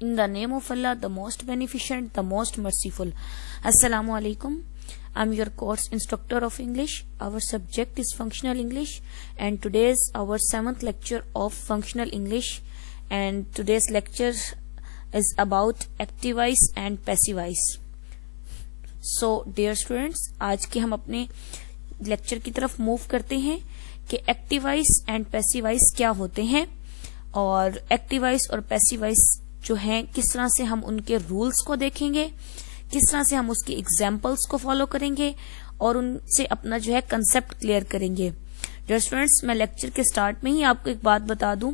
In the name of Allah, the most beneficent, the most merciful. Assalamu alaikum. I'm your course instructor of English. Our subject is functional English, and today is our 7th lecture of functional English. And today's lecture is about active voice and passive voice. So dear students, आज के हम अपने lecture की तरफ move करते हैं कि active voice and passive voice क्या होते हैं, और एक्टिव वॉइस और पैसिव वॉइस जो हैं किस तरह से हम उनके रूल्स को देखेंगे, किस तरह से हम उसकी एग्जाम्पल्स को फॉलो करेंगे और उनसे अपना जो है कंसेप्ट क्लियर करेंगे। डियर स्टूडेंट्स, मैं लेक्चर के स्टार्ट में ही आपको एक बात बता दूं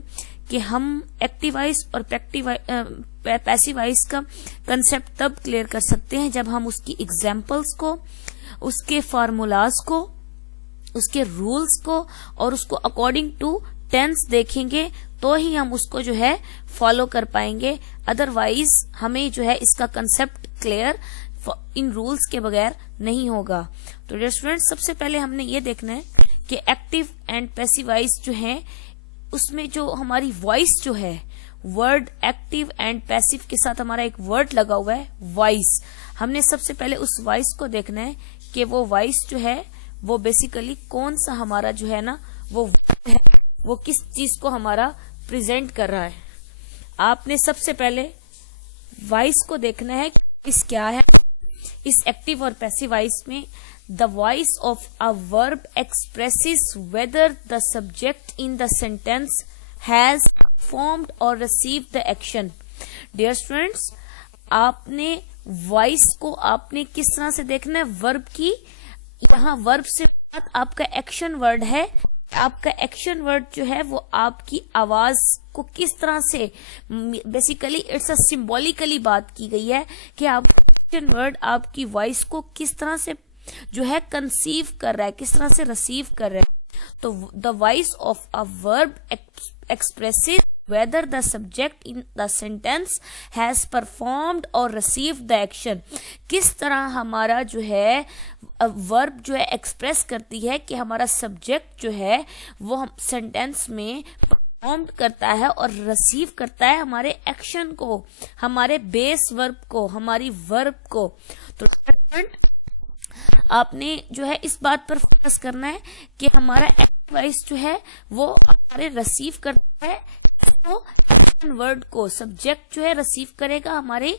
कि हम एक्टिव वॉइस और पैसिव वॉइस का कंसेप्ट तब क्लियर कर सकते हैं जब हम उसकी एग्जाम्पल्स को, उसके फार्मूलाज को, उसके रूल्स को और उसको अकॉर्डिंग टू टेंस देखेंगे, तो ही हम उसको जो है फॉलो कर पाएंगे। अदरवाइज हमें जो है इसका कंसेप्ट क्लियर इन रूल्स के बगैर नहीं होगा। तो डियर स्टूडेंट्स, सबसे पहले हमने ये देखना है कि एक्टिव एंड पैसिव वॉइस जो है उसमें जो हमारी वॉइस जो है, वर्ड एक्टिव एंड पैसिव के साथ हमारा एक वर्ड लगा हुआ है वॉइस। हमने सबसे पहले उस वॉइस को देखना है कि वो वॉइस जो है वो बेसिकली कौन सा हमारा जो है ना वो किस चीज को हमारा प्रेजेंट कर रहा है। आपने सबसे पहले वॉइस को देखना है कि इस क्या है। इस एक्टिव और पैसिव वॉइस में the voice of a verb expresses whether the subject in the sentence has formed और received the action. Dear students, आपने वॉइस को आपने किस तरह से देखना है, वर्ब की, यहाँ वर्ब से आपका एक्शन वर्ड है। आपका एक्शन वर्ड जो है वो आपकी आवाज को किस तरह से, बेसिकली इट्स अ सिंबॉलिकली बात की गई है कि आप एक्शन वर्ड आपकी वॉइस को किस तरह से जो है कंसीव कर रहा है, किस तरह से रिसीव कर रहा है। तो the voice of a verb expresses whether the subject in the sentence has performed or received the action। किस तरह हमारा जो है वर्ब जो है एक्सप्रेस करती है कि हमारा सब्जेक्ट जो है वो हम सेंटेंस में परफॉर्म करता है और रिसीव करता है हमारे एक्शन को, हमारे बेस वर्ब को, हमारी वर्ब को। तो आपने जो है इस बात पर फोकस करना है कि हमारा एक्टिव वॉइस जो है वो हमारे रिसीव करता है वर्ड को, सब्जेक्ट जो है रिसीव करेगा हमारे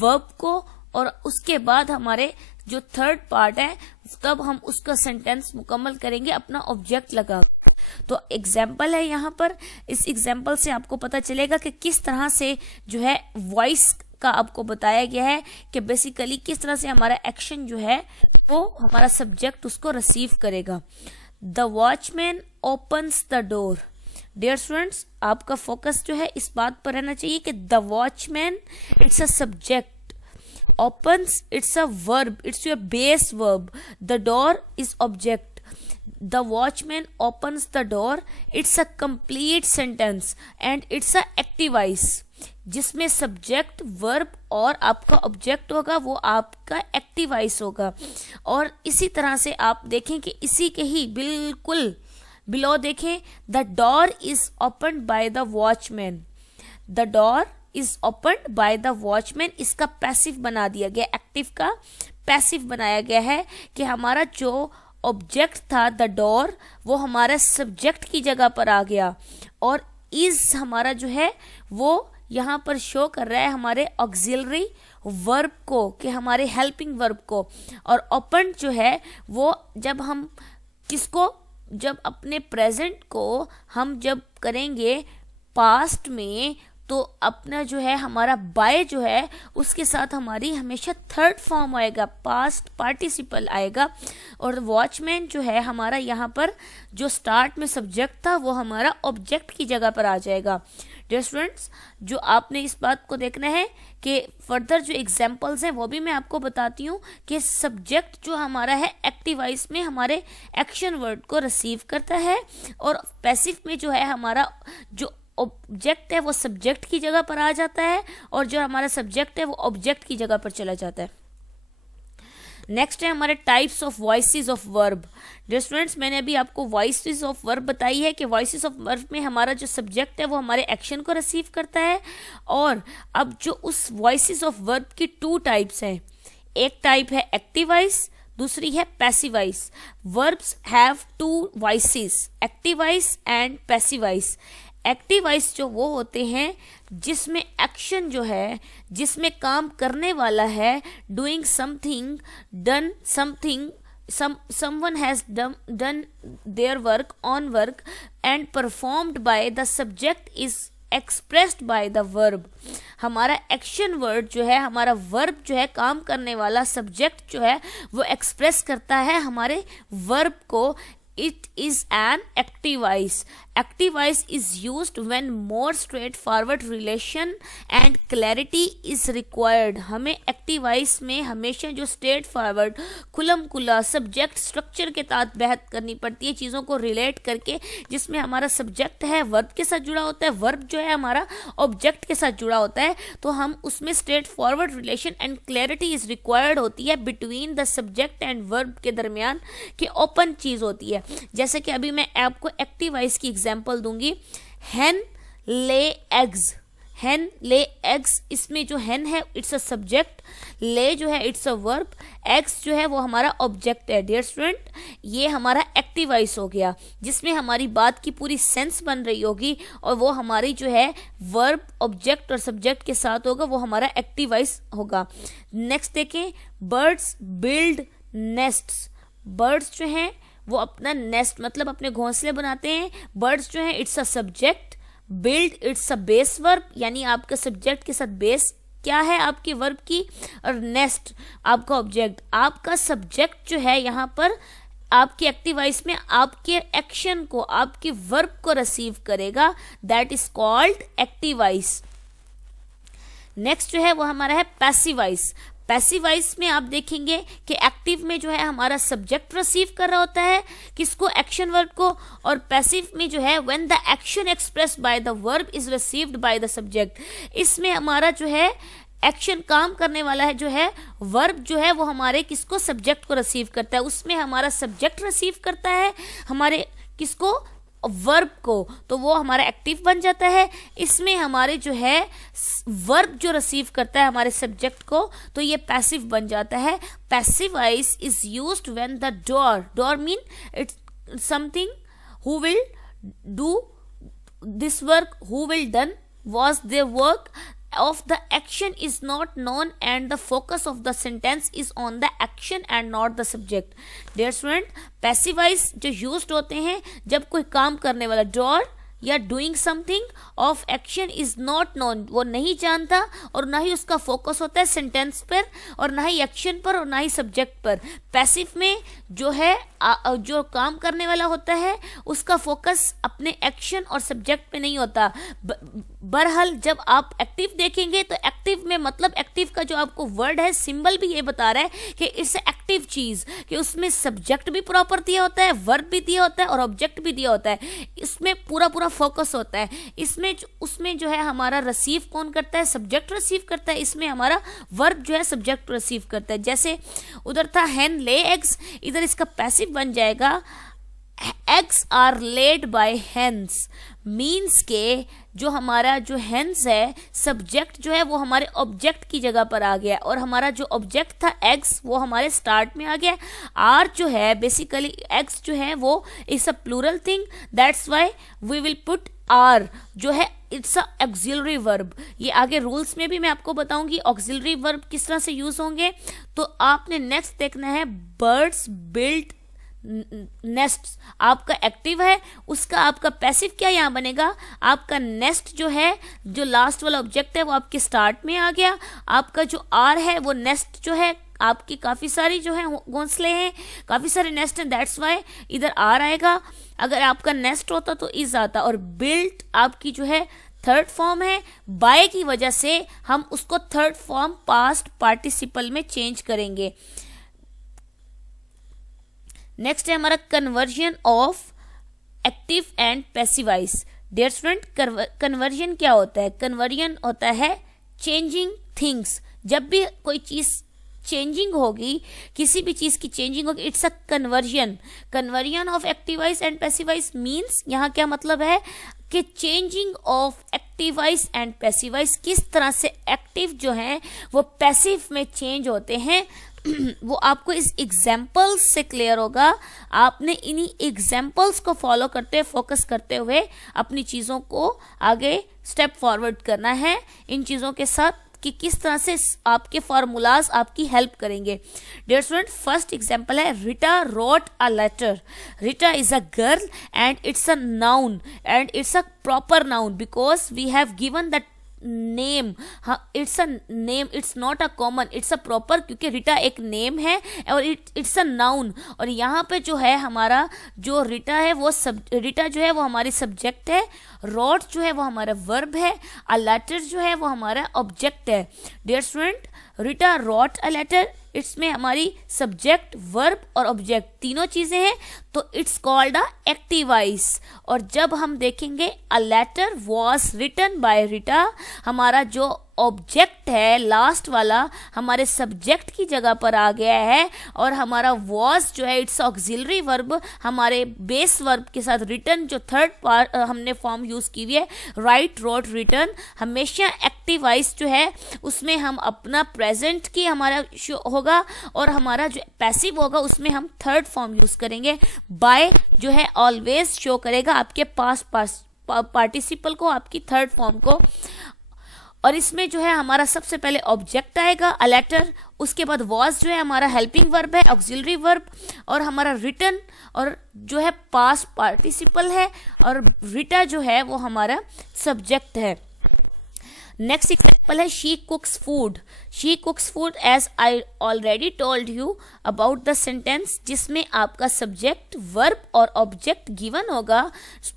वर्ब को, और उसके बाद हमारे जो थर्ड पार्ट है तब हम उसका सेंटेंस मुकम्मल करेंगे अपना ऑब्जेक्ट लगा। तो एग्जाम्पल है यहाँ पर, इस एग्जाम्पल से आपको पता चलेगा कि किस तरह से जो है वॉइस का आपको बताया गया है कि बेसिकली किस तरह से हमारा एक्शन जो है वो हमारा सब्जेक्ट उसको रिसीव करेगा। The watchman opens the door. Dear students, आपका फोकस जो है इस बात पर रहना चाहिए कि the watchman it's a subject, opens it's a verb, it's your base verb, the door is object. The watchman opens the door, it's a complete sentence and it's a active voice, जिसमें subject, verb और आपका object होगा, वो आपका active voice होगा। और इसी तरह से आप देखें कि इसी के ही बिल्कुल बिलो देखें, the door is opened by the watchman, the door is opened by the watchman. इसका पैसिव बना दिया गया, एक्टिव का पैसिव बनाया गया है कि हमारा जो ऑब्जेक्ट था द डोर वो हमारा सब्जेक्ट की जगह पर आ गया, और इज हमारा जो है वो यहाँ पर शो कर रहा है हमारे ऑक्सिलरी वर्ब को, कि हमारे हेल्पिंग वर्ब को। और ओपन जो है वो जब हम किसको, जब अपने प्रेजेंट को हम जब करेंगे पास्ट में, तो अपना जो है हमारा बाय जो है उसके साथ हमारी हमेशा थर्ड फॉर्म आएगा, पास्ट पार्टिसिपल आएगा। और वॉचमैन जो है हमारा यहाँ पर जो स्टार्ट में सब्जेक्ट था वो हमारा ऑब्जेक्ट की जगह पर आ जाएगा। डियर स्टूडेंट्स, जो आपने इस बात को देखना है कि फर्दर जो एग्जाम्पल्स हैं वो भी मैं आपको बताती हूँ कि सब्जेक्ट जो हमारा है एक्टिव वॉइस में हमारे एक्शन वर्ड को रिसीव करता है, और पैसिव में जो है हमारा जो ऑब्जेक्ट है वो सब्जेक्ट की जगह पर आ जाता है, और जो हमारा सब्जेक्ट है वो ऑब्जेक्ट की जगह पर चला जाता है। नेक्स्ट है हमारे types of voices of verb. Dear students, मैंने अभी आपको वॉइसेस ऑफ वर्ब बताई है कि वॉइसेस ऑफ वर्ब में हमारा जो सब्जेक्ट है वो हमारे एक्शन को रिसीव करता है। और अब जो उस वॉइसेस ऑफ वर्ब की टू टाइप्स हैं, एक टाइप है एक्टिव वॉइस, दूसरी है passive voice. Verbs have two voices, active voice and passive voice. Active voice जो वो होते हैं जिसमें एक्शन जो है, जिसमें काम करने वाला है, doing something, done something, someone has done their work on work and performed by the subject is expressed by the verb। हमारा एक्शन वर्ड जो है, हमारा वर्ब जो है, काम करने वाला सब्जेक्ट जो है वो एक्सप्रेस करता है हमारे वर्ब को। It is an active voice. Active voice is used when more straightforward relation and clarity is required। हमें एक्टिव वॉइस में हमेशा जो स्ट्रेट फॉरवर्ड, खुलम खुला सब्जेक्ट स्ट्रक्चर के तहत बात करनी पड़ती है, चीज़ों को रिलेट करके, जिसमें हमारा सब्जेक्ट है वर्ब के साथ जुड़ा होता है, वर्ब जो है हमारा ऑब्जेक्ट के साथ जुड़ा होता है, तो हम उसमें straight forward relation and clarity is required होती है between the subject and verb के दरमियान की ओपन चीज़ होती है। जैसे कि अभी मैं आपको एक्टिव वॉइस की एग्जांपल दूंगी। हेन ले एग्स, हेन ले एग्स, इसमें जो हेन है इट्स अ सब्जेक्ट, ले जो है इट्स अ वर्ब, एग्स जो है वो हमारा ऑब्जेक्ट है। डियर स्टूडेंट, ये हमारा एक्टिव वॉइस हो गया जिसमें हमारी बात की पूरी सेंस बन रही होगी और वो हमारी जो है वर्ब, ऑब्जेक्ट और सब्जेक्ट के साथ होगा, वो हमारा एक्टिव वॉइस होगा। नेक्स्ट देखें, बर्ड्स बिल्ड नेस्ट्स। बर्ड्स जो हैं वो अपना नेस्ट मतलब अपने घोंसले बनाते हैं। बर्ड्स जो है it's a subject, build its a base verb, यानी आपका सब्जेक्ट के साथ बेस क्या है आपके वर्ब की, और नेस्ट आपका ऑब्जेक्ट। आपका सब्जेक्ट जो है यहाँ पर आपकी एक्टिव वॉइस में आपके एक्शन को, आपके वर्ब को रिसीव करेगा, that is called active voice. Next जो है वो हमारा है पैसिव वॉइस। पैसिव वॉइस में आप देखेंगे कि एक्टिव में जो है हमारा सब्जेक्ट रिसीव कर रहा होता है किसको, एक्शन वर्ब को, और पैसिव में जो है when the action expressed by the verb is received by the subject, इसमें हमारा जो है एक्शन काम करने वाला है जो है वर्ब जो है वो हमारे किसको, सब्जेक्ट को रिसीव करता है। उसमें हमारा सब्जेक्ट रिसीव करता है हमारे किसको, वर्ब को, तो वो हमारा एक्टिव बन जाता है। इसमें हमारे जो है वर्ब जो रिसीव करता है हमारे सब्जेक्ट को, तो ये पैसिव बन जाता है। Passive voice is used when the door mean it's something who will do this work, who will done was their work of the action is not known and the focus of the sentence is on the action and not the subject। dear student, passive voice जो used होते हैं जब कोई काम करने वाला door या doing something of action is not known, वो नहीं जानता और ना ही उसका फोकस होता है सेंटेंस पर और ना ही एक्शन पर और ना ही सब्जेक्ट पर। पैसिव में जो है जो काम करने वाला होता है उसका फोकस अपने एक्शन और सब्जेक्ट पे नहीं होता। बहरहाल जब आप एक्टिव देखेंगे तो एक्टिव में मतलब एक्टिव का जो आपको वर्ड है, सिंबल भी ये बता रहा है कि इट्स एक्टिव चीज, कि उसमें सब्जेक्ट भी प्रॉपर दिया होता है, वर्ब भी दिया होता है और ऑब्जेक्ट भी दिया होता है। इसमें पूरा फोकस होता है। इसमें उसमें जो है हमारा रिसीव कौन करता है, सब्जेक्ट रिसीव करता है। इसमें हमारा वर्ब जो है सब्जेक्ट रिसीव करता है। जैसे उधर था हेन ले एग्स, इधर इसका पैसिव बन जाएगा eggs are laid by hens, means के जो हमारा जो हेन्स है सब्जेक्ट जो है वो हमारे ऑब्जेक्ट की जगह पर आ गया और हमारा जो ऑब्जेक्ट था एग्स वो हमारे स्टार्ट में आ गया। आर जो है बेसिकली एग्स जो है वो it's a plural thing, that's why we will put are जो है इट्स अ ऑक्सिलरी वर्ब। ये आगे रूल्स में भी मैं आपको बताऊंगी ऑक्सिलरी वर्ब किस तरह से यूज होंगे। तो आपने नेक्स्ट देखना है बर्ड्स बिल्ड नेस्ट, आपका एक्टिव है, उसका आपका पैसिव क्या यहाँ बनेगा, आपका नेस्ट जो है जो लास्ट वाला ऑब्जेक्ट है वो आपके स्टार्ट में आ गया। आपका जो आर है वो नेस्ट जो है आपकी काफ़ी सारी जो है घोंसले हैं, काफ़ी सारे नेस्ट हैं, दैट्स वाई इधर आर आएगा। अगर आपका नेस्ट होता तो इज आता। और बिल्ट आपकी जो है थर्ड फॉर्म है, बाय की वजह से हम उसको थर्ड फॉर्म पास्ट पार्टिसिपल में चेंज करेंगे। नेक्स्ट है हमारा conversion of active and passive voice. Dear student, conversion क्या होता है, कन्वर्जन होता है चेंजिंग थिंग्स। जब भी कोई चीज चेंजिंग होगी, किसी भी चीज की चेंजिंग होगी, it's a conversion of active voice and passive voice means यहाँ क्या मतलब है कि changing of active voice and passive voice, किस तरह से एक्टिव जो है वो पैसिव में चेंज होते हैं वो आपको इस एग्जाम्पल्स से क्लियर होगा। आपने इन्हीं एग्जाम्पल्स को फॉलो करते फोकस करते हुए अपनी चीज़ों को आगे स्टेप फॉरवर्ड करना है इन चीज़ों के साथ कि किस तरह से आपके फॉर्मूलाज आपकी हेल्प करेंगे। डियर स्टूडेंट, फर्स्ट एग्जाम्पल है Rita wrote a letter. Rita is a girl and it's a noun and it's a proper noun because we have given that name. It's a name, it's not a common, it's a proper, क्योंकि रीटा एक name है और it's a noun. और यहाँ पे जो है हमारा जो रीटा है वो रीटा जो है वो हमारी सब्जेक्ट है, रोट जो है वो हमारा वर्ब है, अ लेटर जो है वो हमारा ऑब्जेक्ट है। Dear student, Rita wrote a letter, इसमें हमारी सब्जेक्ट वर्ब और ऑब्जेक्ट तीनों चीजें हैं, तो it's called a active voice. और जब हम देखेंगे a letter was written by Rita, हमारा जो ऑब्जेक्ट है लास्ट वाला हमारे सब्जेक्ट की जगह पर आ गया है और हमारा वॉज जो है इट्स ऑक्सिलरी वर्ब हमारे बेस वर्ब के साथ रिटन जो थर्ड पार्ट हमने फॉर्म यूज की हुई है राइट रोट रिटन। हमेशा एक्टिव वॉइस जो है उसमें हम अपना प्रेजेंट की हमारा होगा और हमारा जो पैसिव होगा उसमें हम थर्ड फॉर्म यूज करेंगे। बाय जो है ऑलवेज शो करेगा आपके पास पार्टिसिपल को, आपकी थर्ड फॉर्म को। और इसमें जो है हमारा सबसे पहले ऑब्जेक्ट आएगा अ लेटर, उसके बाद वॉज जो है हमारा हेल्पिंग वर्ब है, ऑक्सिलरी वर्ब, और हमारा रिटन और जो है पास्ट पार्टिसिपल है, और रिटा जो है वो हमारा सब्जेक्ट है। नेक्स्ट एग्जाम्पल है she cooks food. She cooks food as I already told you about the sentence, जिसमें आपका सब्जेक्ट वर्ब और ऑब्जेक्ट गिवन होगा।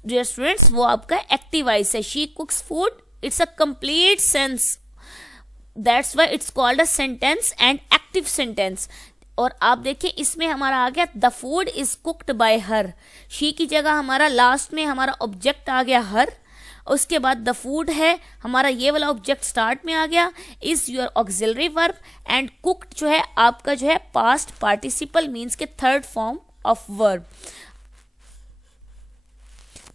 डियर स्टूडेंट्स, वो आपका एक्टिव वॉइस है। She cooks food, it's a complete sense, that's why it's called a sentence and active sentence। और आप देखिए इसमें हमारा आ गया the food is cooked bye her. She की जगह हमारा लास्ट में हमारा ऑब्जेक्ट आ गया हर, उसके बाद द फूड है हमारा ये वाला ऑब्जेक्ट स्टार्ट में आ गया, is your auxiliary verb, and cooked जो है आपका जो है पास्ट पार्टिसिपल मीन्स के third form of verb.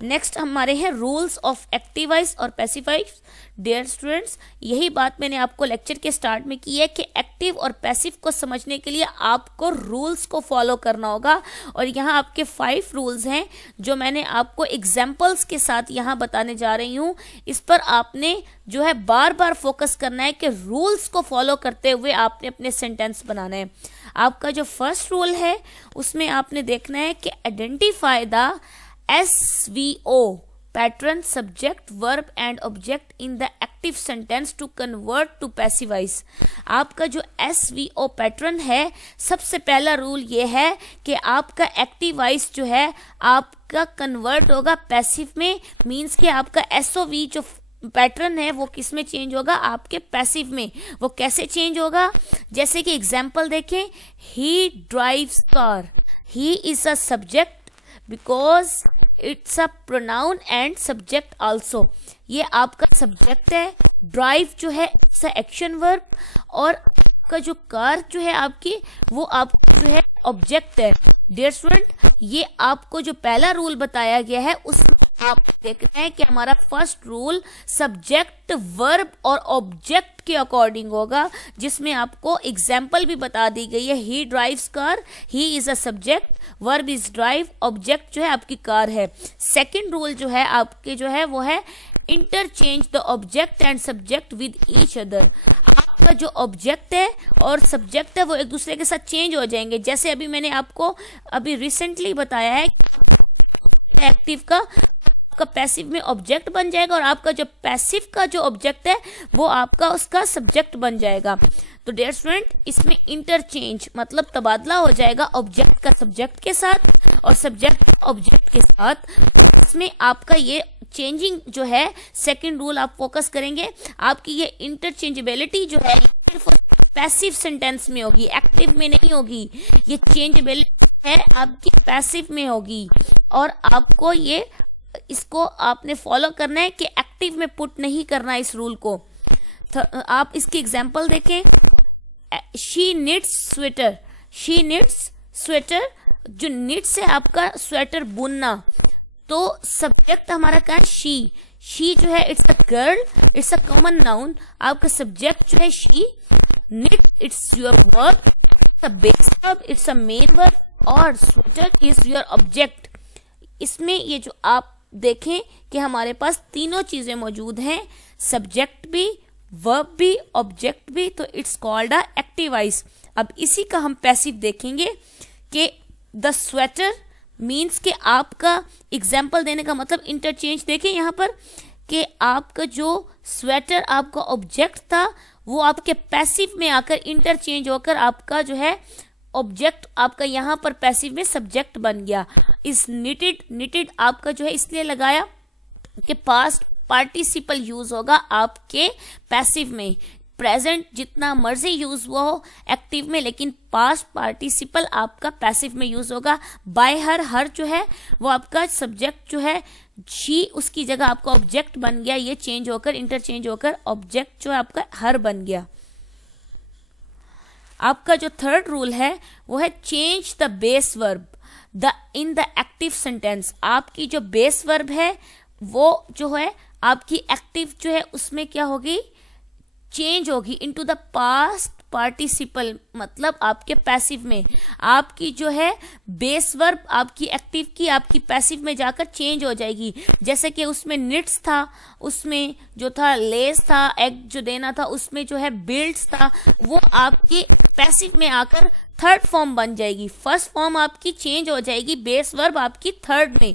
Next हमारे हैं रूल्स ऑफ एक्टिव वॉइस और पैसिव वॉइस। डियर स्टूडेंट्स, यही बात मैंने आपको लेक्चर के स्टार्ट में की है कि एक्टिव और पैसिव को समझने के लिए आपको रूल्स को फॉलो करना होगा। और यहाँ आपके 5 रूल्स हैं जो मैंने आपको एग्जाम्पल्स के साथ यहाँ बताने जा रही हूँ। इस पर आपने जो है बार बार फोकस करना है कि रूल्स को फॉलो करते हुए आपने अपने सेंटेंस बनाना है। आपका जो फर्स्ट रूल है उसमें आपने देखना है कि identify the SVO pattern subject verb and object in the active sentence to convert to passive voice। आपका जो SVO पैटर्न है, सबसे पहला रूल ये है कि आपका एक्टिव वॉइस जो है आपका कन्वर्ट होगा पैसिव में, मीन्स कि आपका SOV जो पैटर्न है वो किस में चेंज होगा, आपके पैसिव में। वो कैसे चेंज होगा, जैसे कि एग्जाम्पल देखें, ही drives car, he is a subject because it's a pronoun and subject also. ये आपका सब्जेक्ट है, ड्राइव जो है इट्स अ एक्शन वर्ब, और आपका जो कार जो है आपकी वो आपका जो है ऑब्जेक्ट है। डियर स्टूडेंट, ये आपको जो पहला रूल बताया गया है उसमें आप देखना है कि हमारा फर्स्ट रूल सब्जेक्ट वर्ब और ऑब्जेक्ट के अकॉर्डिंग होगा, जिसमें आपको एग्जाम्पल भी बता दी गई है। ही drives car, he is a subject, verb is drive, object जो है आपकी कार है। सेकंड रूल जो है आपके जो है वो है interchange the object and subject with each other. आपका जो ऑब्जेक्ट है और सब्जेक्ट है वो एक दूसरे के साथ चेंज हो जाएंगे। जैसे अभी मैंने आपको अभी रिसेंटली बताया है एक्टिव का पैसिव में ऑब्जेक्ट बन जाएगा और आपका जो पैसिव का जो ऑब्जेक्ट है वो आपका उसका सब्जेक्ट बन जाएगा। तो डियर स्टूडेंट, इसमें इंटरचेंज मतलब तबादला हो जाएगा ऑब्जेक्ट का सब्जेक्ट के साथ और सब्जेक्ट ऑब्जेक्ट के साथ। इसमें आपका ये चेंजिंग जो है सेकंड रूल आप फोकस करेंगे, आपकी ये इंटरचेंजेबिलिटी जो है सिर्फ पैसिव सेंटेंस में होगी, एक्टिव में नहीं होगी। ये चेंजेबिलिटी है आपकी पैसिव में होगी और आपको ये इसको आपने फॉलो करना है कि एक्टिव में पुट नहीं करना इस रूल को। आप इसकी एग्जांपल देखें, she nits sweater, she nits sweater, जो निट्स है आपका स्वेटर बुनना, तो सब्जेक्ट हमारा क्या है, शी, शी जो है it's a girl, it's a common noun, आपका सब्जेक्ट जो है she, knit it's your verb, it's a base verb, it's a main verb, और स्वेटर इज योर ऑब्जेक्ट। इसमें ये जो आप देखें कि हमारे पास तीनों चीजें मौजूद हैं, सब्जेक्ट भी, वर्ब भी, ऑब्जेक्ट भी, तो it's called a active voice. अब इसी का हम पैसिव देखेंगे कि द स्वेटर मीन्स कि आपका एग्जाम्पल देने का मतलब इंटरचेंज। देखें यहाँ पर कि आपका जो स्वेटर आपका ऑब्जेक्ट था वो आपके पैसिव में आकर इंटरचेंज होकर आपका जो है ऑब्जेक्ट आपका यहाँ पर पैसिव में सब्जेक्ट बन गया। इस निटेड, निटेड आपका जो है इसलिए लगाया कि पास्ट पार्टिसिपल यूज होगा आपके पैसिव में, प्रेजेंट जितना मर्जी यूज हुआ हो एक्टिव में, लेकिन पास्ट पार्टिसिपल आपका पैसिव में यूज होगा। बाय हर, हर जो है वो आपका सब्जेक्ट जो है शी, उसकी जगह आपका ऑब्जेक्ट बन गया, ये चेंज होकर इंटरचेंज होकर ऑब्जेक्ट जो है आपका हर बन गया। आपका जो थर्ड रूल है वो है change the base verb the in the active sentence. आपकी जो बेस वर्ब है वो जो है आपकी एक्टिव जो है उसमें क्या होगी, चेंज होगी इनटू द पास्ट पार्टिसिपल, मतलब आपके पैसिव में आपकी जो है बेस वर्ब आपकी एक्टिव की आपकी पैसिव में जाकर चेंज हो जाएगी। जैसे कि उसमें निट्स था, उसमें जो था लेस था, एग जो देना था, उसमें जो है बिल्ड्स था, वो आपकी पैसिव में आकर थर्ड फॉर्म बन जाएगी। फर्स्ट फॉर्म आपकी चेंज हो जाएगी, बेस वर्ब आपकी थर्ड में।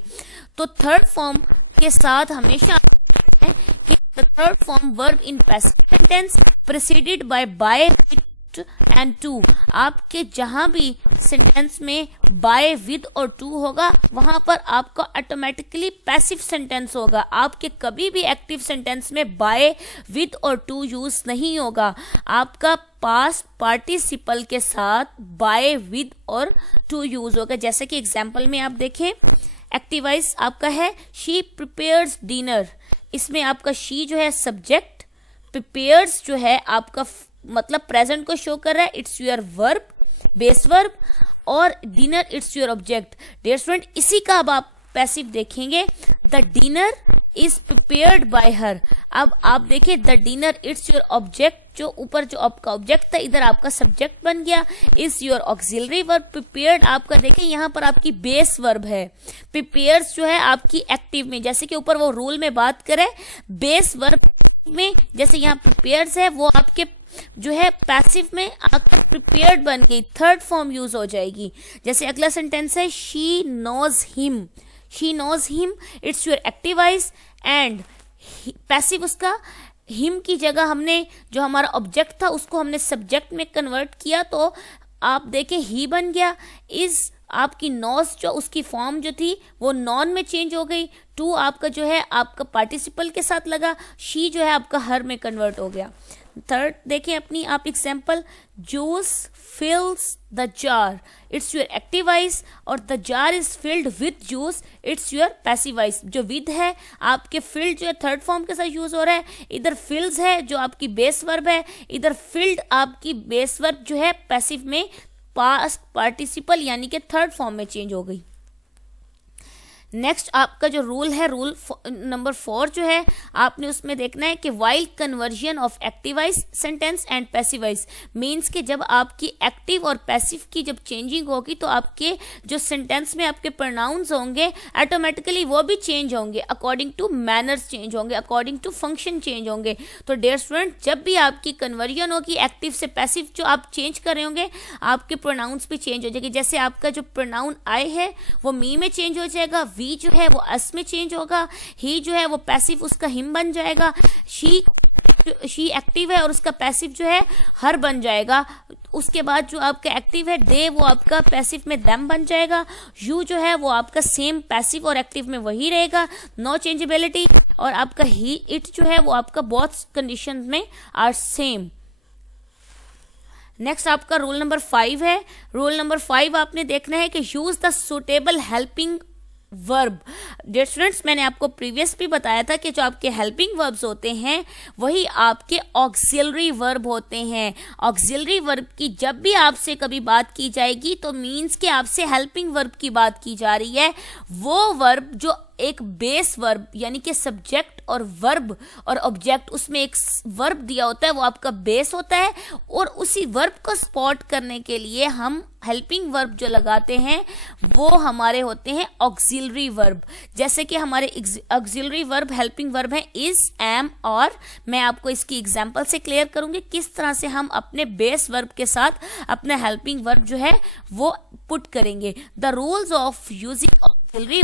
तो थर्ड फॉर्म के साथ हमेशा the third form verb in passive sentence preceded by, with and to। आपके जहां भी सेंटेंस में by, with और to होगा वहां पर आपका ऑटोमेटिकली पैसिव सेंटेंस होगा। आपके कभी भी एक्टिव सेंटेंस में by, with और to यूज नहीं होगा। आपका पास्ट पार्टिसिपल के साथ by, with और to यूज होगा। जैसे कि एग्जाम्पल में आप देखें, एक्टिवाइज आपका है शी प्रिपेयर्स डिनर, इसमें आपका शी जो है सब्जेक्ट, प्रिपेयर्स जो है आपका मतलब प्रेजेंट को शो कर रहा है, it's your verb, base verb, और dinner it's your object. Dear student, इसी का अब आप पैसिव देखेंगे, the dinner is prepared by her. अब आप देखिए the dinner it's your object, जो ऊपर जो आपका ऑब्जेक्ट था इधर आपका सब्जेक्ट बन गया, is your auxiliary verb. Prepared आपका देखें यहाँ पर आपकी बेस वर्ब है, प्रिपेयर्स जो है आपकी एक्टिव में, जैसे कि ऊपर वो रूल में बात करें बेस वर्ब में, जैसे यहाँ प्रिपेयर्स है वो आपके जो है पैसिव में आपका प्रिपेयर्ड बन गई, थर्ड फॉर्म यूज हो जाएगी। जैसे अगला सेंटेंस है she knows him, she knows him, it's your active voice and passive उसका हिम की जगह हमने जो हमारा ऑब्जेक्ट था उसको हमने सब्जेक्ट में कन्वर्ट किया, तो आप देखें ही बन गया। इज आपकी नॉस जो उसकी फॉर्म जो थी वो नॉन में चेंज हो गई, टू आपका जो है आपका पार्टिसिपल के साथ लगा, शी जो है आपका हर में कन्वर्ट हो गया। थर्ड देखें अपनी आप example, juice fills the jar, it's your active voice, और the jar is filled with juice, it's your passive voice. जो विद है आपके फिल्ड जो है थर्ड फॉर्म के साथ यूज हो रहा है, इधर फिल्स है जो आपकी बेस वर्ब है, इधर फिल्ड आपकी बेस वर्ब जो है पैसिव में पास्ट पार्टिसिपल यानी कि थर्ड फॉर्म में चेंज हो गई। नेक्स्ट आपका जो रूल है, रूल नंबर 4 जो है आपने उसमें देखना है कि while conversion of एक्टिवाइज sentence and passivise, means कि जब आपकी एक्टिव और पैसिव की जब चेंजिंग होगी तो आपके जो सेंटेंस में आपके प्रोनाउंस होंगे ऑटोमेटिकली वो भी चेंज होंगे, अकॉर्डिंग टू मैनर्स चेंज होंगे, अकॉर्डिंग टू फंक्शन चेंज होंगे। तो डियर स्टूडेंट, जब भी आपकी कन्वर्जन होगी एक्टिव से पैसिव जो आप चेंज कर रहे होंगे आपके प्रोनाउंस भी चेंज हो जाएंगे। जैसे आपका जो प्रोनाउन आई है वो मी में चेंज हो जाएगा, वी जो है वो अस में चेंज होगा, ही जो है वो पैसिव उसका हिम बन जाएगा, शी एक्टिव है और उसका पैसिव जो है हर बन जाएगा। उसके बाद जो आपका एक्टिव है दे वो आपका पैसिव में देम बन जाएगा, यू जो है वो आपका सेम पैसिव और एक्टिव में वही रहेगा, नो चेंजेबिलिटी, और आपका ही इट जो है वो आपका बोथ कंडीशन में आर सेम। नेक्स्ट आपका रूल नंबर 5 है। रूल नंबर 5 आपने देखना है कि use the suitable helping verb. Dear students, मैंने आपको प्रीवियस भी बताया था कि जो आपके हेल्पिंग वर्ब्स होते हैं वही आपके ऑक्सिलरी वर्ब होते हैं। ऑक्सिलरी वर्ब की जब भी आपसे कभी बात की जाएगी तो मीन्स कि आपसे हेल्पिंग वर्ब की बात की जा रही है। वो वर्ब जो एक बेस वर्ब यानी कि सब्जेक्ट और वर्ब और ऑब्जेक्ट, उसमें एक वर्ब दिया होता है, वो आपका बेस होता है। और उसी वर्ब को स्पॉट करने के लिए हम हेल्पिंग वर्ब जो लगाते हैं वो हमारे होते हैं ऑक्सिलरी वर्ब। जैसे कि हमारे ऑक्सिलरी वर्ब हेल्पिंग वर्ब है इज, एम, और। मैं आपको इसकी एग्जांपल से क्लियर करूंगी किस तरह से हम अपने बेस वर्ब के साथ अपना हेल्पिंग वर्ब जो है वो पुट करेंगे। The rules of using auxiliary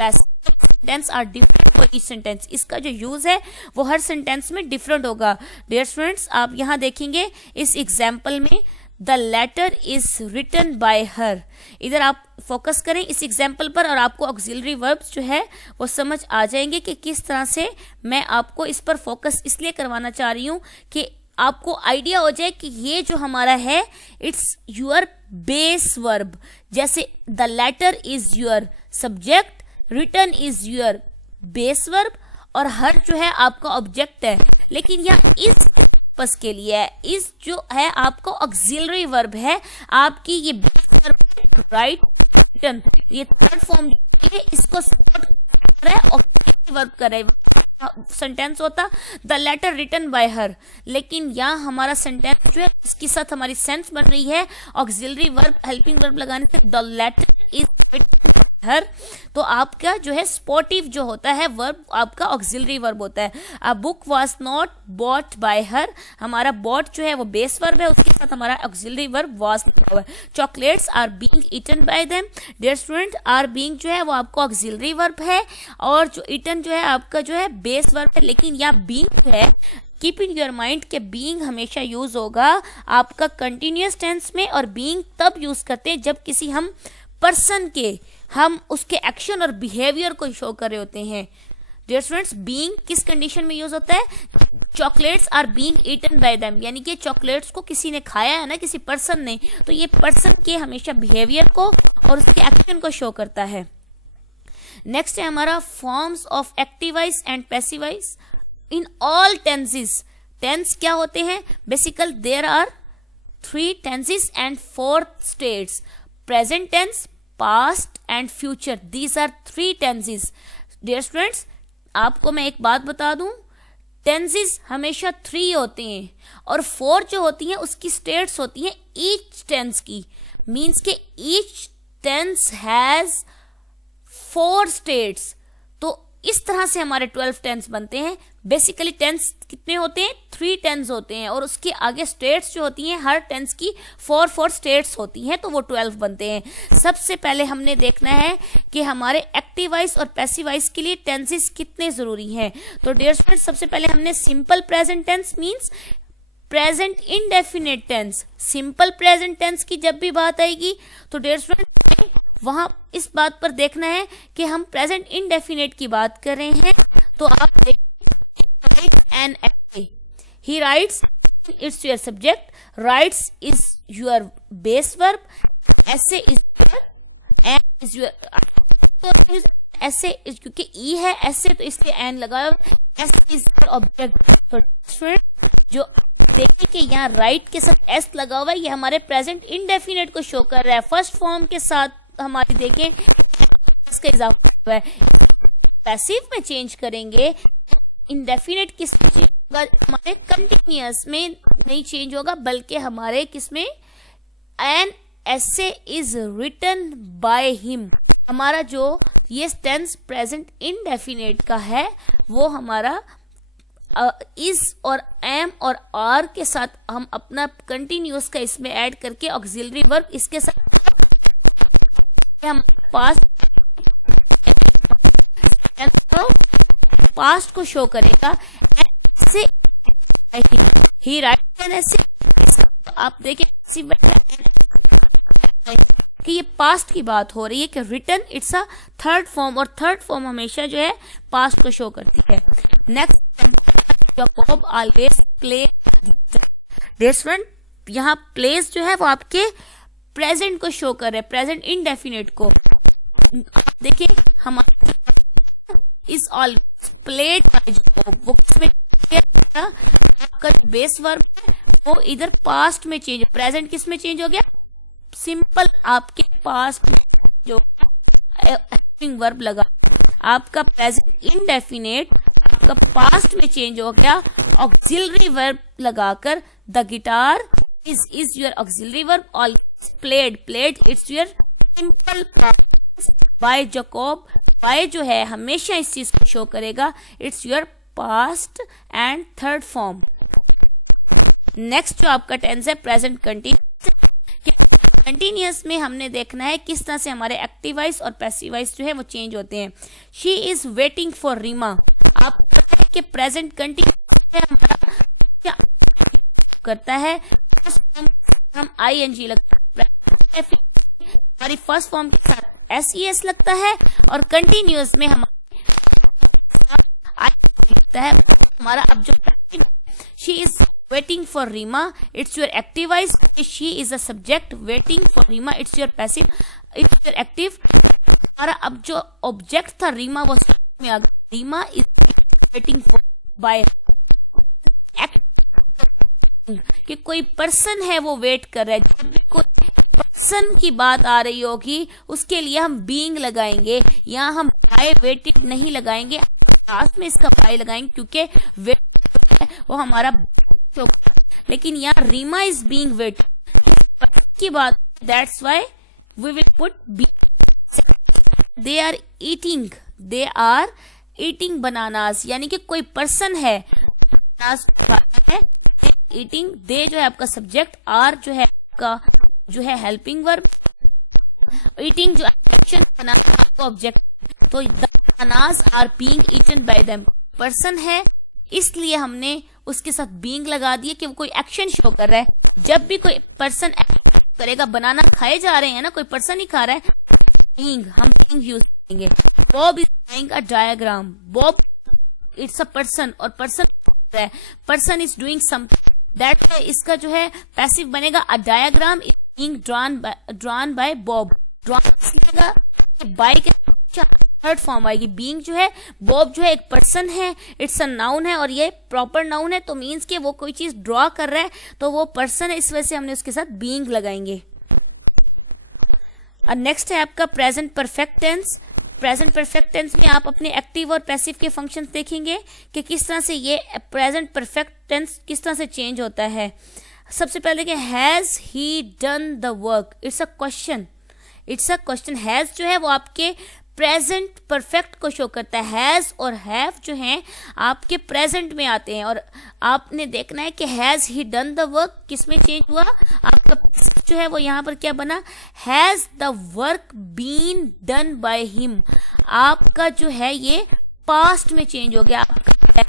sentence are different for each sentence. इसका जो यूज है वो हर सेंटेंस में डिफरेंट होगा। डियर स्टूडेंट्स, आप यहां देखेंगे इस एग्जाम्पल में the letter is written by her. इधर आप फोकस करें इस एग्जाम्पल पर और आपको ऑक्सिलरी वर्ब्स जो है वो समझ आ जाएंगे कि किस तरह से मैं आपको इस पर फोकस इसलिए करवाना चाह रही हूं कि आपको आइडिया हो जाए कि ये जो हमारा है इट्स योर बेस वर्ब। जैसे the letter is your subject, written is your base verb और हर जो है आपका ऑब्जेक्ट है। लेकिन यह इस पर्पस के लिए है, इस जो है आपको ऑक्सिलरी वर्ब है, आपकी ये बेस वर्ब राइट रिटन, ये थर्ड फॉर्म है, इसको सपोर्ट कर रहा है ऑक्सिलरी वर्ब कर रहा है। सेंटेंस होता the letter written by her, लेकिन यहाँ हमारा सेंटेंस जो है इसके साथ हमारी सेंस बन रही है ऑक्सिलरी वर्ब हेल्पिंग वर्ब लगाने से द लेटर इज रिटन हर। तो आपका जो है स्पॉटिव जो होता है वर्ब आपका ऑक्सिलरी वर्ब होता है। A book was not bought by हर, हमारा बॉट जो है वो बेस वर्ब है, उसके साथ हमारा ऑक्सिलरी वर्ब वाज लिखा हुआ है। Chocolates are being eaten by them. Dear student, are being जो है वो आपका ऑक्सिलरी वर्ब है और जो ईटन जो है आपका जो है बेस वर्ब है। लेकिन यहाँ बीइंग जो है, कीप इन योर माइंड के बीइंग हमेशा यूज होगा आपका कंटिन्यूअस टेंस में, और बीइंग तब यूज करते हैं जब किसी हम पर्सन के हम उसके एक्शन और बिहेवियर को शो कर रहे होते हैं। डियर स्टूडेंट्स, बीइंग किस कंडीशन में यूज होता है? Chocolates are being eaten by them, यानी कि चॉकलेट्स को किसी ने खाया है ना, किसी पर्सन ने, तो ये पर्सन के हमेशा बिहेवियर को और उसके एक्शन को शो करता है। नेक्स्ट है हमारा forms of active voice and passive voice in all tenses. Tense क्या होते हैं? Basically there are 3 tenses and 4 states, present tense, past and future. These are 3 tenses. Dear students, आपको मैं एक बात बता दूं, टेंसेस हमेशा 3 होते हैं और 4 जो होती हैं उसकी स्टेट्स होती हैं ईच टेंस की। मीन्स के ईच टेंस हैज 4 स्टेट्स। तो इस तरह से हमारे 12 टेंस बनते हैं। बेसिकली टेंस कितने होते हैं? 3 टेंस होते हैं और उसके आगे स्टेट्स जो होती हैं हर टेंस की 4 स्टेट्स होती हैं, तो वो 12 बनते हैं। सबसे पहले हमने देखना है कि हमारे एक्टिव वॉइस और पैसिव वॉइस के लिए टेंसेस कितने जरूरी हैं। तो डियर स्टूडेंट्स, सबसे पहले हमने simple present tense means present indefinite tense. Simple present tense की जब भी बात आएगी तो डियर स्टूडेंट्स वहां इस बात पर देखना है कि हम प्रेजेंट इनडेफिनेट की बात कर रहे हैं। तो आप N essay. He writes, it's your subject. Writes is your base verb. Essay is your, and is your. तो essay is क्योंकि e है essay तो इसलिए एन लगा। essay is your object. तो जो देखिए कि यहाँ राइट के साथ एस लगा हुआ है, ये हमारे प्रेजेंट इनडेफिनेट को शो कर रहा है। फर्स्ट फॉर्म के साथ हमारी देखें इसका इजाफा हुआ है। पैसिव में चेंज करेंगे, इंडेफिनेट किस होगा? हमारे कंटिन्यूअस में नहीं चेंज होगा, बल्कि हमारे किसमें? An essay is written by him. हमारा जो ये टेंस प्रेजेंट इनडेफिनेट का है वो हमारा इज और एम और आर के साथ हम अपना कंटिन्यूअस का इसमें ऐड करके ऑक्सिलरी वर्ब इसके साथ हम पास्ट को शो करेगा। ऐसे ही राइट एन ऐसे आप देखें कि ये पास्ट की बात हो रही है कि written it's a third form, और थर्ड फॉर्म हमेशा जो है पास्ट को शो करती है। Next, Jacob always play. Dear student, यहाँ प्लेस जो है वो आपके प्रेजेंट को शो कर रहे हैं, प्रेजेंट इनडेफिनेट को। देखिए हमारा is always played by job, वो किसमें आपका जो बेस वर्ब है वो इधर पास्ट में चेंज, प्रेजेंट किस में चेंज हो गया, सिंपल आपके पास्ट में जो हेल्पिंग वर्ब लगा, आपका प्रेजेंट इंडेफिनेट आपका पास्ट में चेंज हो गया ऑक्सिलरी वर्ब लगाकर। The guitar is your auxiliary verb, always played it's your simple past by Jacob, by जो है हमेशा इस चीज को शो करेगा, it's your past and third form। Next जो आपका टेंस है प्रेजेंट कंटिन्यूअस। कंटिन्यूअस में हमने देखना है किस तरह से हमारे एक्टिव वॉइस और पैसिव वॉइस जो है वो चेंज होते हैं। She is waiting for Reema, आप के प्रेजेंट कंटिन्यूअस करता है, हम ING लगता है, हमारी फर्स्ट फॉर्म के साथ SES लगता है और कंटिन्यूअस में हमारा लगता है हमारा अब जो she is waiting for Reema, it's your active voice, she is a subject, waiting for Reema it's your passive, it's your active. हमारा अब जो ऑब्जेक्ट था रीमा वो में आ गया, Reema is waiting for by, कि कोई पर्सन है वो वेट कर रहा है, जब भी कोई पर्सन की बात आ रही होगी उसके लिए हम बीइंग लगाएंगे, यहाँ हम बाय वेटेड नहीं लगाएंगे, लास्ट में इसका बाय लगाएंगे क्योंकि वेट है वो हमारा, लेकिन यहाँ रीमा इज बीइंग वेट की बात, that's why we will put be. They are eating bananas, यानी कि कोई पर्सन है ईटिंग, दे जो है आपका सब्जेक्ट, आर जो है आपका जो है हेल्पिंग वर्ब, ईटिंग जो एक्शन बनाना आपका ऑब्जेक्ट, तो bananas are being eaten by them, person है इसलिए हमने उसके साथ बीइंग लगा दिया कि वो कोई एक्शन शो कर रहा है। जब भी कोई पर्सन करेगा, बनाना खाए जा रहे हैं ना, कोई पर्सन ही खा रहा है, बीइंग हम बीइंग यूज करेंगे। Bob is drawing a diagram, Bob it's a person और person is doing something, that इसका जो है पैसिव बनेगा a diagram is being drawn by Bob, drawn by के थर्ड फॉर्म आएगी, बीइंग जो है, बॉब जो है एक पर्सन है, इट्स अ नाउन है और ये प्रॉपर नाउन है, तो मीन्स कि वो कोई चीज ड्रॉ कर रहा है तो वो पर्सन है, इस वजह से हमने उसके साथ बीइंग लगाएंगे। और नेक्स्ट है आपका present perfect tense. Present perfect tense में आप अपने एक्टिव और पैसिव के फंक्शंस देखेंगे कि किस तरह से ये प्रेजेंट परफेक्ट टेंस किस तरह से चेंज होता है। सबसे पहले देखिए, has he done the work, it's a question, it's a question. Has जो है वो आपके प्रेजेंट परफेक्ट को शो करता है, हैज और हैव जो हैं आपके प्रेजेंट में आते हैं, और आपने देखना है कि has he done the work किस में चेंज हुआ, आपका जो है वो यहाँ पर क्या बना, has the work been done by him, आपका जो है ये पास्ट में चेंज हो गया, आपका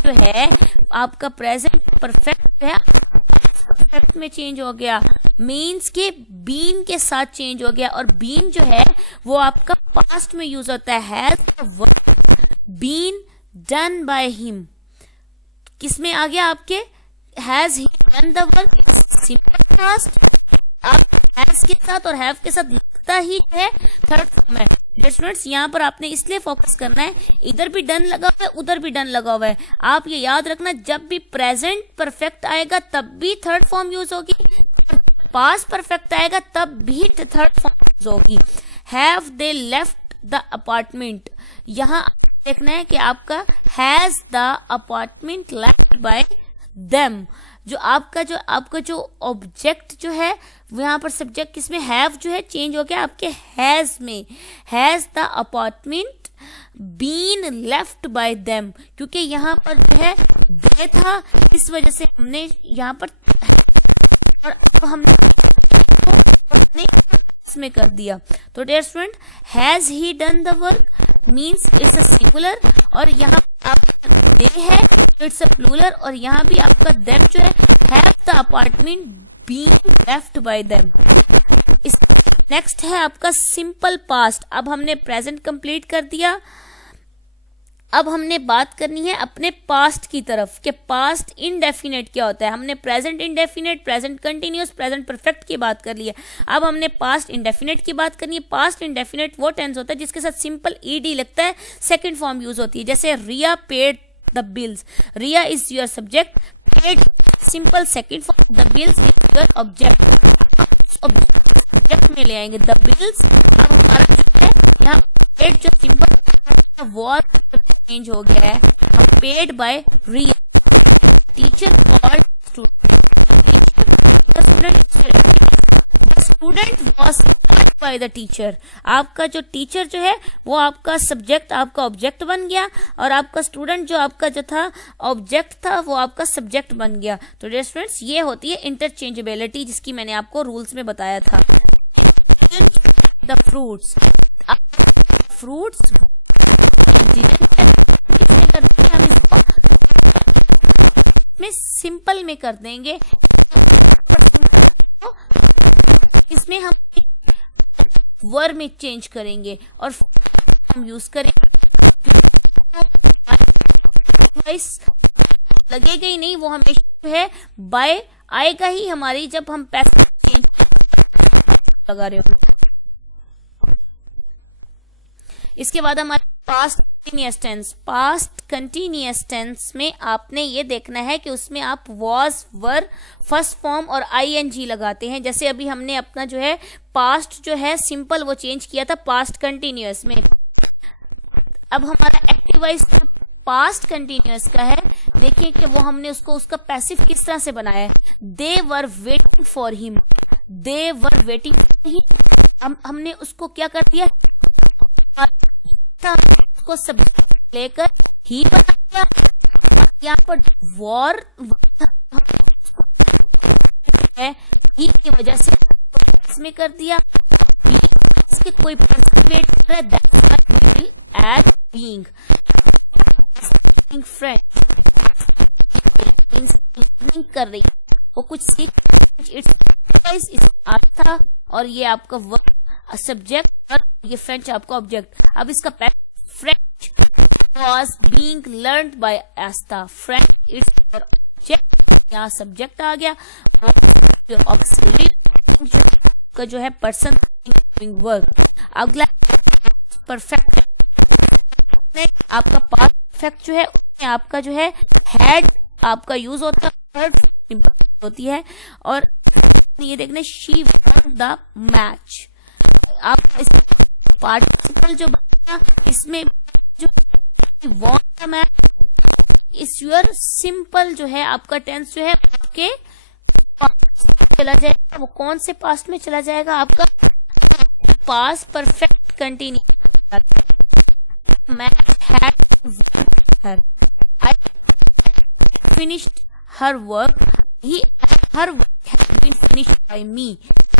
जो है आपका प्रेजेंट परफेक्ट है परफेक्ट में चेंज हो गया, मीन्स के बीन के साथ चेंज हो गया, और बीन जो है वो आपका पास्ट में यूज होता है, has the work been done by him, किसमें आ गया आपके, has he done the work simple past, आप हैज के साथ और हैव के साथ लगता ही है थर्ड फॉर्म है। स्टूडेंट्स यहाँ पर आपने इसलिए फोकस करना है, इधर भी डन लगा हुआ है उधर भी डन लगा हुआ है, आप ये याद रखना, जब भी प्रेजेंट परफेक्ट आएगा तब भी थर्ड फॉर्म यूज होगी, पास्ट परफेक्ट आएगा तब भी थर्ड फॉर्म यूज होगी। Have they left the apartment, यहाँ देखना है कि आपका has the apartment left by them, जो आपका जो ऑब्जेक्ट जो है यहाँ पर सब्जेक्ट किसमें, हैव जो है चेंज हो गया आपके हैज में, has the apartment been left by them, क्योंकि यहाँ पर जो है दे था इस वजह से हमने यहाँ पर और हमने में कर दिया। तो dear student, has he done the work means it's a singular, और यहाँ आप दे है इट्स अ प्लूरल, और यहाँ भी आपका देम जो है have the apartment been left by them. Next है आपका सिंपल पास्ट। अब हमने प्रेजेंट कंप्लीट कर दिया, अब हमने बात करनी है अपने पास्ट की तरफ कि पास्ट इंडेफिनेट क्या होता है। हमने present indefinite, present continuous, present perfect की बात कर ली है। अब हमने पास्ट इंडेफिनेट की बात करनी है। पास्ट इंडेफिनेट वो टेंस होता है जिसके साथ सिंपल ईडी लगता है, सेकंड फॉर्म यूज होती है। जैसे Riya paid the bills, Riya is your subject, paid simple second form, the bills is your object. Object में ले आएंगे द बिल्स, यहाँ पेड जो सिंपल वॉर चेंज हो गया है, पेड बाय री टीचर और student was by the teacher. आपका जो टीचर जो है वो आपका सब्जेक्ट, आपका ऑब्जेक्ट बन गया, और आपका स्टूडेंट जो आपका जो था ऑब्जेक्ट था वो आपका सब्जेक्ट बन गया। तो डियर स्टूडेंट्स, ये होती है इंटरचेंजेबिलिटी, जिसकी मैंने आपको रूल्स में बताया था। द फ्रूट्स, फ्रूट्स में सिंपल में कर देंगे, इसमें हम वर्ब में चेंज करेंगे और हम यूज करेंगे। लगेगा ही नहीं, वो हमेशा है बाय आएगा ही हमारी, जब हम पैसे चेंज लगा रहे हो। इसके बाद हमारे past continuous tense. Past continuous tense में आपने ये देखना है कि उसमें आप वॉज, वर, फर्स्ट फॉर्म और आईएनजी लगाते हैं। जैसे अभी हमने अपना जो है पास्ट जो है सिंपल वो चेंज किया था पास्ट कंटीन्यूअस में। अब हमारा एक्टिव वॉइस पास्ट कंटीन्यूअस का है। देखिए कि वो हमने उसका पैसिव किस तरह से बनाया है। They were waiting for him, they were waiting for him. हमने उसको क्या कर दिया, उसको सब लेकर ही बना दिया। यहाँ पर वॉर है, ही की वजह से इसमें कर दिया। इसके कोई वेट कर रहा है, एज बीइंग फ्रेंड कर रही, वो कुछ सीख इट्स आता, और ये आपका वर्ब सब्जेक्ट और ये फ्रेंच आपका ऑब्जेक्ट। अब इसका French was being learned by Asta, French it's your object, यहाँ सब्जेक्ट आ गया, का जो है पर्सन वर्क। अगला परफेक्ट, आपका परफेक्ट जो है उसमें आपका जो है हेड आपका यूज होता है, होती है, और ये देखना शी won द मैच। आप इस पार्टिसिपल जो बना इसमें जो won द मैच इस योर सिंपल जो है आपका टेंस जो है आपके चला जाएगा, वो कौन से पास्ट में चला जाएगा, आपका past perfect continue. I finished her work, her work has been finished by me।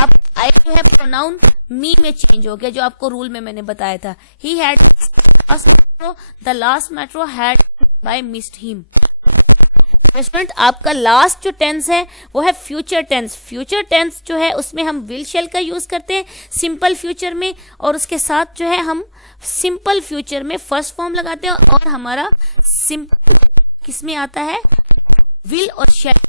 अब I जो है प्रोनाउन मी में चेंज हो गया, जो आपको रूल में मैंने बताया था। He had the last metro had by missed him। Student, आपका लास्ट जो टेंस है वो है फ्यूचर टेंस। फ्यूचर टेंस जो है उसमें हम विल शेल का यूज करते हैं सिंपल फ्यूचर में, और उसके साथ जो है हम सिंपल फ्यूचर में फर्स्ट फॉर्म लगाते हैं, और हमारा सिंपल किसमें आता है, विल और शेल।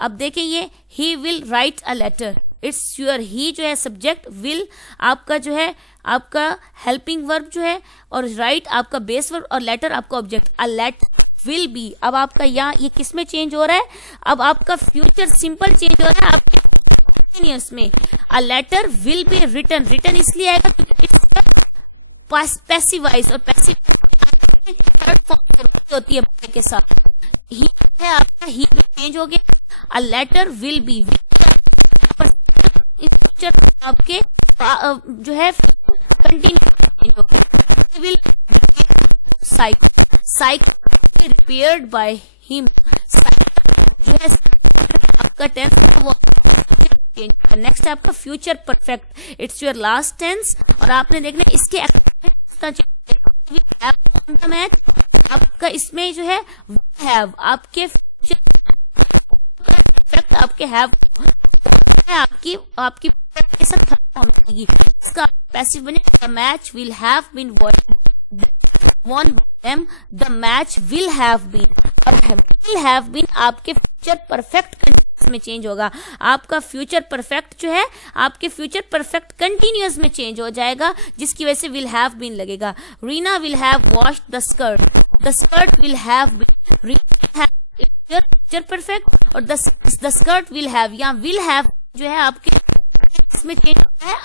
अब देखिए ये he will write a letter, it's your, he जो है सब्जेक्ट, विल आपका जो है आपका हेल्पिंग वर्ब जो है, और राइट आपका बेस वर्ब, और लेटर आपका object. A letter will be, अब आपका यहाँ ये किस में चेंज हो रहा है, अब आपका फ्यूचर सिंपल चेंज हो रहा है आपके कंटीन्यूअस में। A letter will be written, written इसलिए आएगा क्योंकि पैसिव वॉइस, और पैसिव होती है के साथ। ही है आपका, ही चेंज हो गया। अ लेटर विल बी, आपके जो है continue will cycle repaired by him, जो है आपका टेंस वो चेंज। नेक्स्ट आपका future perfect, it's your last tense, और आपने देखना इसके मैच आपका इसमें जो है हैव, आपके परफेक्ट आपके हैव आपकी आपकी के साथ इसका पैसिव बने, the match will have been won them the match will have been. अब will have been आपके फ्यूचर परफेक्ट कंटिन्यूअस में चेंज होगा. आपका फ्यूचर परफेक्ट जो है आपके फ्यूचर परफेक्ट कंटिन्यूअस में चेंज हो जाएगा, जिसकी वजह से will have been लगेगा. Reena will have washed the skirt. The skirt will have been. Reena will have future perfect और the skirt will have, या will have जो है आपके इसमें चेंज होता है,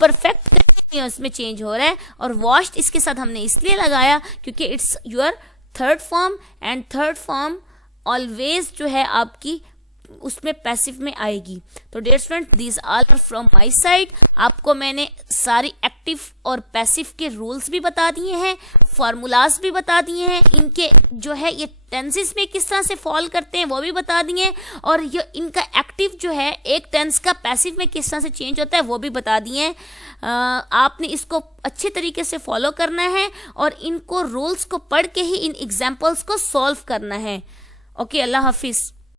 परफेक्ट कंटिन्यूअस में चेंज हो रहा है. और वॉश्ड इसके साथ हमने इसलिए लगाया क्योंकि it's your third form, and third form always जो है आपकी उसमें पैसिव में आएगी. तो dear student, these all are from my side. आपको मैंने सारी एक्टिव और पैसिव के रूल्स भी बता दिए हैं, फार्मूलाज भी बता दिए हैं, इनके जो है ये टेंसेस में किस तरह से फॉल करते हैं वो भी बता दिए हैं, और ये इनका एक्टिव जो है एक टेंस का पैसिव में किस तरह से चेंज होता है वो भी बता दिए हैं. आपने इसको अच्छे तरीके से फॉलो करना है और इनको रूल्स को पढ़ के ही इन एग्जाम्पल्स को सॉल्व करना है. ओके, अल्लाह हाफिज.